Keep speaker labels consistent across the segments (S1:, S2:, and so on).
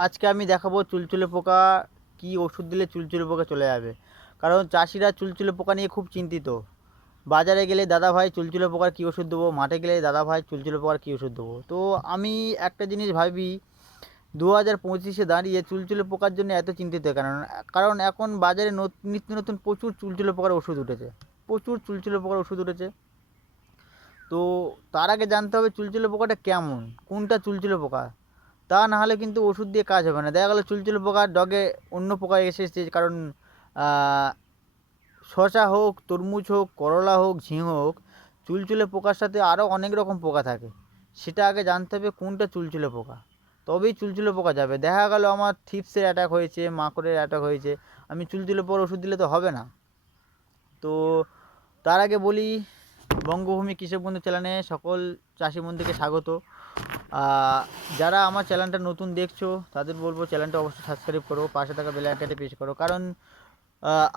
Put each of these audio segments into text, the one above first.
S1: আজকে আমি দেখাবো চুলচুলে পোকা, কি ওষুধ দিলে চুলচুলে পোকা চলে যাবে। কারণ চাষিরা চুলচুলে পোকা নিয়ে খুব চিন্তিত। বাজারে গেলে দাদা ভাই চুলচুলে পোকার কী ওষুধ দেবো? মাঠে গেলে দাদা ভাই চুলচুলে পোকার কী ওষুধ দেবো? তো আমি একটা জিনিস ভাবি দু হাজার পঁচিশে দাঁড়িয়ে চুলচুলে পোকার জন্য এত চিন্তিত কারণ কারণ এখন বাজারে নত- নিত্য নতুন প্রচুর চুলচুলে পোকার ওষুধ উঠেছে। প্রচুর চুলচুলে পোকার ওষুধ উঠেছে। তো তার আগে জানতে হবে চুলচুলে পোকাটা কেমন? কোনটা চুলচুলে পোকা? তা না হলে কিন্তু ওষুধ দিয়ে কাজ হবে না। দেখা গেলো চুলচুলে পোকা ডগে অন্য পোকা এসে এসেছে, কারণ শশা হোক, তরমুজ হোক, করলা হোক, ঝিঙে হোক চুলচুলে পোকার সাথে আরও অনেক রকম পোকা থাকে। সেটা আগে জানতে হবে কোনটা চুলচুলে পোকা। তবেই চুলচুলে পোকা যাবে। দেখা গেল আমার থিপসের অ্যাটাক হয়েছে, মাকড়ের অ্যাটাক হয়েছে। আমি চুলচুলে পোকার ওষুধ দিলে তো হবে না। তো তার আগে বলি, বঙ্গভূমি কৃষক বন্ধু চ্যানেলে সকল চাষি বন্ধুকে স্বাগত। যারা আমার চ্যানেলটা নতুন দেখছ, তাদের বলব চ্যানেলটা অবশ্যই সাবস্ক্রাইব করো, পাশে থাকা বেল আইকনটা প্রেস করো। কারণ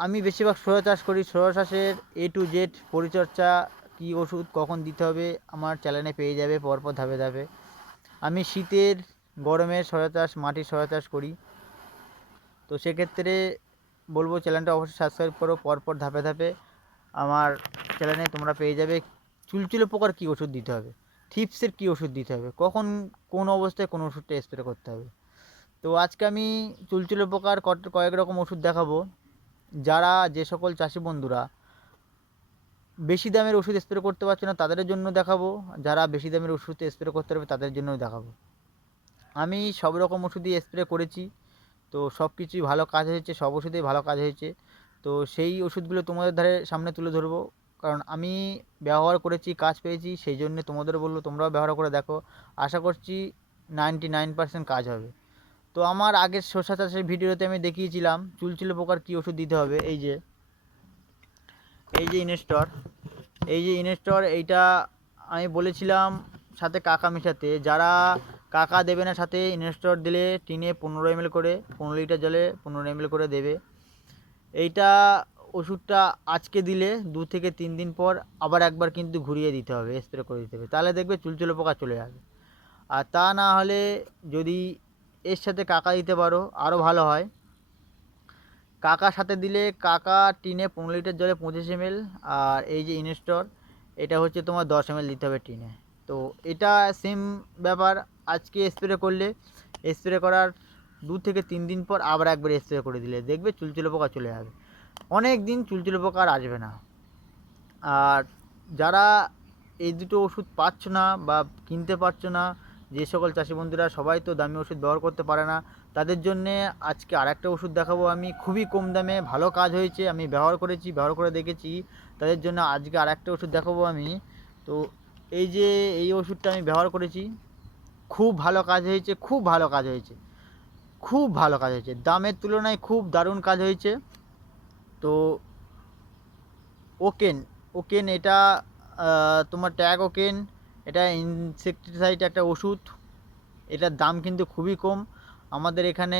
S1: আমি বেশিরভাগ সোয়া চাষ করি, সোয়া চাষের এ টু জেড পরিচর্যা, কী ওষুধ কখন দিতে হবে, আমার চ্যানেলে পেয়ে যাবে, পরপর ধাপে ধাপে। আমি শীতের, গরমের সয়া চাষ, মাটির সয়া চাষ করি। তো সেক্ষেত্রে বলব চ্যানেলটা অবশ্যই সাবস্ক্রাইব করো, পরপর ধাপে ধাপে। আমার চ্যানেলে তোমরা পেয়ে যাবে। চুলচুলে পোকার কী ওষুধ দিতে হবে? থিপসের কী ওষুধ দিতে হবে? কখন, কোন অবস্থায় কোন ওষুধটা স্প্রে করতে হবে? তো আজকে আমি চুলচুলে পোকার কয়েক রকম ওষুধ দেখাবো। যারা যে সকল চাষি বন্ধুরা বেশি দামের ওষুধ স্প্রে করতে পারছে না, তাদের জন্য দেখাবো। যারা বেশি দামের ওষুধ স্প্রে করতে পারবে, তাদের জন্যও দেখাবো। আমি সব রকম ওষুধই স্প্রে করেছি। তো সব কিছুই ভালো কাজ হয়েছে, সব ওষুধেই ভালো কাজ হয়েছে। তো সেই ওষুধগুলো তোমাদের ধারে সামনে তুলে ধরবো। কারণ আমি ব্যবহার করেছি, কাজ পেয়েছি, সেই জন্য তোমাদের বলল, তোমরাও ব্যবহার করে দেখো। আশা করছি নাইনটি নাইন পার্সেন্ট কাজ হবে। তো আমার আগের শসা চাষের ভিডিওতে আমি দেখিয়েছিলাম, চুলচুলে পোকার কী ওষুধ দিতে হবে, এই যে এই যে ইনস্টর, এই যে ইনস্টর, এইটা আমি বলেছিলাম সাথে কাকা মেশাতে, যারা কাকা দেবে না সাথে ইনস্টর দিলে টিনে পনেরো এমএল করে, পনেরো লিটার জলে পনেরো এমএল করে দেবে। এইটা ওষুধটা আজকে দিলে দু থেকে তিন দিন পর আবার একবার কিন্তু ঘুরিয়ে দিতে হবে স্প্রে করে দিতে হবে। তাহলে দেখবে চুলচুলো পোকা চলে যাবে আর তা না হলে যদি এর সাথে কাকা দিতে পারো আরও ভালো হয়। কাকার সাথে দিলে কাকা টিনে পনেরো লিটার জলে পঁচিশ এমএল, আর এই যে ইনস্টর, এটা হচ্ছে তোমার দশ এমএল দিতে হবে টিনে। তো এটা সেম ব্যাপার, আজকে স্প্রে করলে স্প্রে করার দু থেকে তিন দিন পর আবার একবার স্প্রে করে দিলে, দেখবে চুলচুলো পোকা চলে যাবে অনেক দিন চুলচুল পোকা আর আসবে না। আর যারা এই দুটো ওষুধ পাচ্ছ না বা কিনতে পারছ না, যে সকল চাষি বন্ধুরা সবাই তো দামি ওষুধ ব্যবহার করতে পারে না, তাদের জন্যে আজকে আরেকটা ওষুধ দেখাবো আমি। খুবই কম দামে ভালো কাজ হয়েছে, আমি ব্যবহার করেছি, ব্যবহার করে দেখেছি। তাদের জন্য আজকে আরেকটা ওষুধ দেখাবো আমি। তো এই যে এই ওষুধটা আমি ব্যবহার করেছি, খুব ভালো কাজ হয়েছে, খুব ভালো কাজ হয়েছে। খুব ভালো কাজ হয়েছে। দামের তুলনায় খুব দারুণ কাজ হয়েছে। তো ওকেন ওকেন এটা তোমার ট্যাগ ওকেন, এটা ইনসেকটিসাইড একটা ওষুধ। এটার দাম কিন্তু খুবই কম। আমাদের এখানে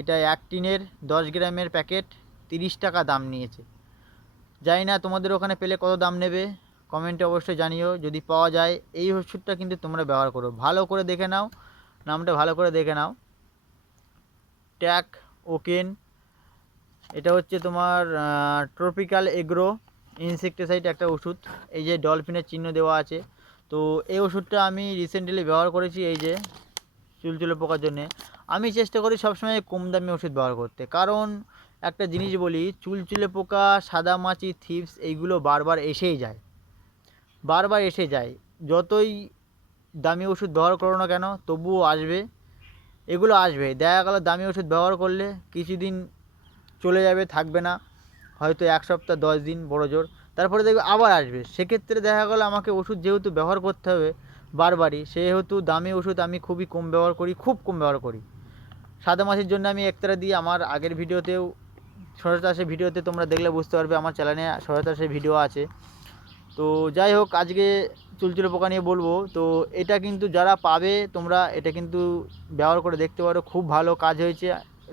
S1: এটা এক টিনের দশ গ্রামের প্যাকেট তিরিশ টাকা দাম নিয়েছে। জানি না তোমাদের ওখানে পেলে কত দাম নেবে। কমেন্টে অবশ্যই জানিও। যদি পাওয়া যায়, এই ওষুধটা কিন্তু তোমরা ব্যবহার করো। ভালো করে দেখে নাও। নামটা ভালো করে দেখে নাও। ট্যাক ওকেন এটা হচ্ছে তোমার ট্রপিক্যাল এগ্রো ইনসেকটিসাইড একটা ওষুধ। এই যে ডলফিনের চিহ্ন দেওয়া আছে। তো এই ওষুধটা আমি রিসেন্টলি ব্যবহার করেছি এই যে চুলচুলে পোকার জন্যে। আমি চেষ্টা করি সবসময় কম দামি ওষুধ ব্যবহার করতে। কারণ একটা জিনিস বলি চুলচুলে পোকা, সাদা মাছি, থিপস এইগুলো বারবার এসেই যায়। বারবার এসে যায়। যতই দামি ওষুধ ব্যবহার করো না কেন, তবুও আসবে। এগুলো আসবে। দেখা গেলো দামি ওষুধ ব্যবহার করলে কিছুদিন চলে যাবে, থাকবে না। হয়তো এক সপ্তাহ, দশ দিন, বড় জোর। তারপরে দেখবে আবার আসবে। সেক্ষেত্রে দেখা গেলো আমাকে ওষুধ যেহেতু ব্যবহার করতে হবে বারবারই, সেহেতু দামি ওষুধ আমি খুবই কম ব্যবহার করি, খুব কম ব্যবহার করি। সাদা মাছের জন্য আমি একতারা দিই আমার আগের ভিডিওতেও সরস চাষের ভিডিওতে তোমরা দেখলে বুঝতে পারবে, আমার চ্যানেলে সরস চাষের ভিডিও আছে। তো যাই হোক, আজকে চুলচুলে পোকা নিয়ে বলব। তো এটা কিন্তু যারা পাবে, তোমরা এটা কিন্তু ব্যবহার করে দেখতে পারো। খুব ভালো কাজ হয়েছে।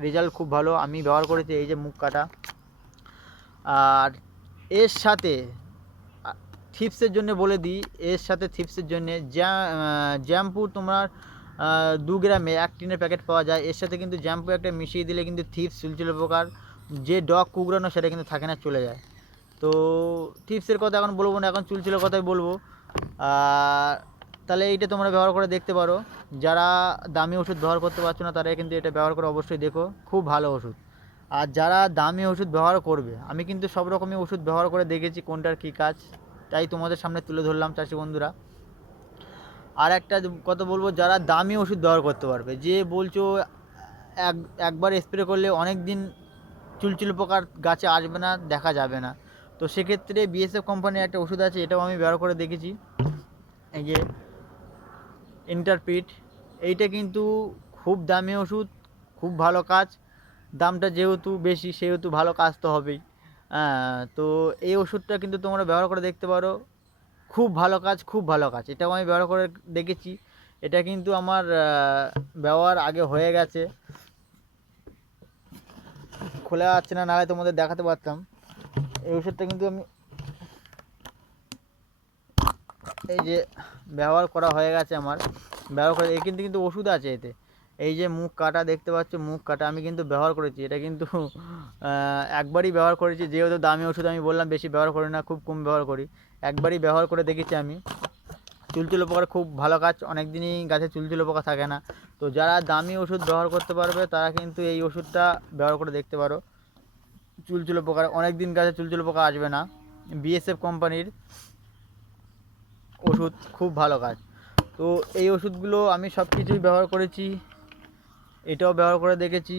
S1: রেজাল্ট খুব ভালো। আমি ব্যবহার করেছি এই যে মুখ কাটা। আর এর সাথে থিপসের জন্য বলে দিই, এর সাথে থিপসের জন্য জ্যাম্পু তোমার দু গ্রামে এক টিনের প্যাকেট পাওয়া যায়। এর সাথে কিন্তু জ্যাম্পু একটা মিশিয়ে দিলে কিন্তু থিপস চুলচুলে পোকার যে ডগ কুকড়ানো সেটা কিন্তু থাকে না, চলে যায়। তো টিপসের কথা এখন বলব না, এখন চুলচুলের কথাই বলব। আর তাহলে এইটা তোমরা ব্যবহার করে দেখতে পারো। যারা দামি ওষুধ ব্যবহার করতে পারছ না, তারা কিন্তু এটা ব্যবহার করে অবশ্যই দেখো। খুব ভালো ওষুধ। আর যারা দামি ওষুধ ব্যবহার করবে, আমি কিন্তু সব রকমই ওষুধ ব্যবহার করে দেখেছি কোনটার কী কাজ, তাই তোমাদের সামনে তুলে ধরলাম চাষি বন্ধুরা। আর একটা কথা বলব, যারা দামি ওষুধ ব্যবহার করতে পারবে, যে বলছো এক, একবার স্প্রে করলে অনেক দিন চুলচুল পোকার গাছে আসবে না, দেখা যাবে না। তো সেক্ষেত্রে বিএসএফ কোম্পানির একটা ওষুধ আছে, এটাও আমি ব্যবহার করে দেখেছি। এই যে ইন্টারপিট এইটা কিন্তু খুব দামি ওষুধ, খুব ভালো কাজ। দামটা যেহেতু বেশি, সেহেতু ভালো কাজ তো হবেই। তো এই ওষুধটা কিন্তু তোমরা ব্যবহার করে দেখতে পারো। খুব ভালো কাজ, খুব ভালো কাজ। এটাও আমি ব্যবহার করে দেখেছি। এটা কিন্তু আমার ব্যবহার আগে হয়ে গেছে। খোলা যাচ্ছে না, নাহলে তোমাদের দেখাতে পারতাম। এই ওষুধটা কিন্তু আমি, এই যে ব্যবহার করা হয়ে গেছে আমার। ব্যবহার করে কিন্তু কিন্তু ওষুধ আছে এতে। এই যে মুখ কাটা দেখতে পাচ্ছ, মুখ কাটা আমি কিন্তু ব্যবহার করেছি। এটা কিন্তু একবারই ব্যবহার করেছি। যেহেতু দামি ওষুধ আমি বললাম, বেশি ব্যবহার করি না, খুব কম ব্যবহার করি। একবারই ব্যবহার করে দেখেছি আমি। চুলচুলো পোকার খুব ভালো কাজ। অনেক দিনই গাছে চুলচুলো পোকা থাকে না। তো যারা দামি ওষুধ ব্যবহার করতে পারবে, তারা কিন্তু এই ওষুধটা ব্যবহার করে দেখতে পারো। চুলচুলো পোকার অনেক দিন গাছে চুলচুলো পোকা আসবে না। বিএসএফ কোম্পানির ওষুধ, খুব ভালো কাজ। তো এই ওষুধগুলো আমি সব কিছুই ব্যবহার করেছি। এটাও ব্যবহার করে দেখেছি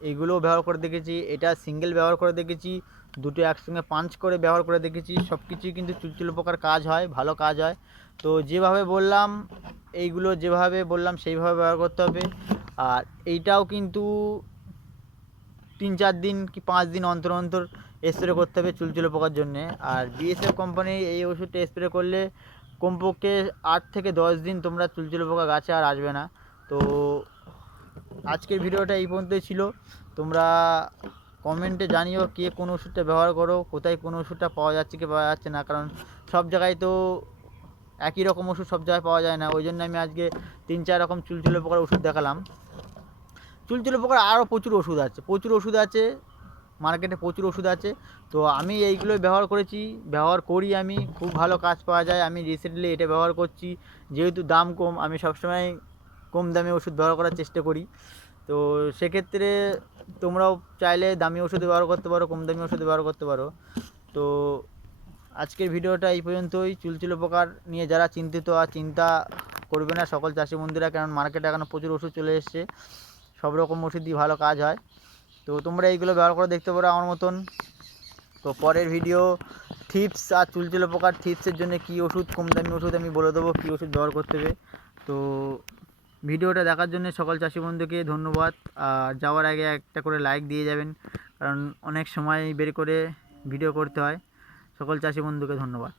S1: এইগুলোও ব্যবহার করে দেখেছি, এটা সিঙ্গেল ব্যবহার করে দেখেছি, দুটো একসঙ্গে পাঞ্চ করে ব্যবহার করে দেখেছি, সব কিছুই কিন্তু চুলচুল পোকার কাজ হয়, ভালো কাজ হয়। তো যেভাবে বললাম, এইগুলো যেভাবে বললাম, সেইভাবে ব্যবহার করতে হবে। আর এইটাও কিন্তু তিন চার দিন কি পাঁচ দিন অন্তর অন্তর স্প্রে করতে হবে চুলচুলো পোকার জন্যে। আর বিএসএফ কোম্পানির এই ওষুধটা স্প্রে করলে কমপক্ষে আট থেকে দশ দিন তোমরা চুলচুলো পোকা গাছে আর আসবে না। তো আজকের ভিডিওটা এই পর্যন্তই ছিল। তোমরা কমেন্টে জানিও কে কোন ওষুধটা ব্যবহার করো, কোথায় কোন ওষুধটা পাওয়া যাচ্ছে কি পাওয়া যাচ্ছে না, কারণ সব জায়গায় তো একই রকম ওষুধ সব জায়গায় পাওয়া যায় না। ওই জন্য আমি আজকে তিন চার রকম চুলচুলো পোকার ওষুধ দেখালাম। চুলচুলো পোকার আরও প্রচুর ওষুধ আছে। প্রচুর ওষুধ আছে। মার্কেটে প্রচুর ওষুধ আছে। তো আমি এইগুলোই ব্যবহার করেছি। ব্যবহার করি আমি, খুব ভালো কাজ পাওয়া যায়। আমি রিসেন্টলি এটা ব্যবহার করছি। যেহেতু দাম কম, আমি সবসময় কম দামে ওষুধ ব্যবহার করার চেষ্টা করি। তো সেক্ষেত্রে তোমরাও চাইলে দামি ওষুধ ব্যবহার করতে পারো, কম দামি ওষুধ ব্যবহার করতে পারো। তো আজকের ভিডিওটা এই পর্যন্তই। চুলচুল পোকার নিয়ে যারা চিন্তিত আর চিন্তা করবে না সকল চাষি বন্ধুরা কারণ মার্কেটে এখন প্রচুর ওষুধ চলে এসছে। সব রকম ওষুধই ভালো কাজ হয়। তো তোমরা এইগুলো ব্যবহার করে দেখতে পারো আমার মতন। তো পরের ভিডিও থিপস আর চুলচুলো পোকার থিপসের জন্য কী ওষুধ, কম দামি ওষুধ আমি বলে দেবো, কী ওষুধ ব্যবহার করতে হবে। তো ভিডিওটা দেখার জন্য সকল চাষি বন্ধুকে ধন্যবাদ। আর যাওয়ার আগে একটা করে লাইক দিয়ে যাবেন, কারণ অনেক সময় বের করে ভিডিও করতে হয়। সকল চাষি বন্ধুকে ধন্যবাদ।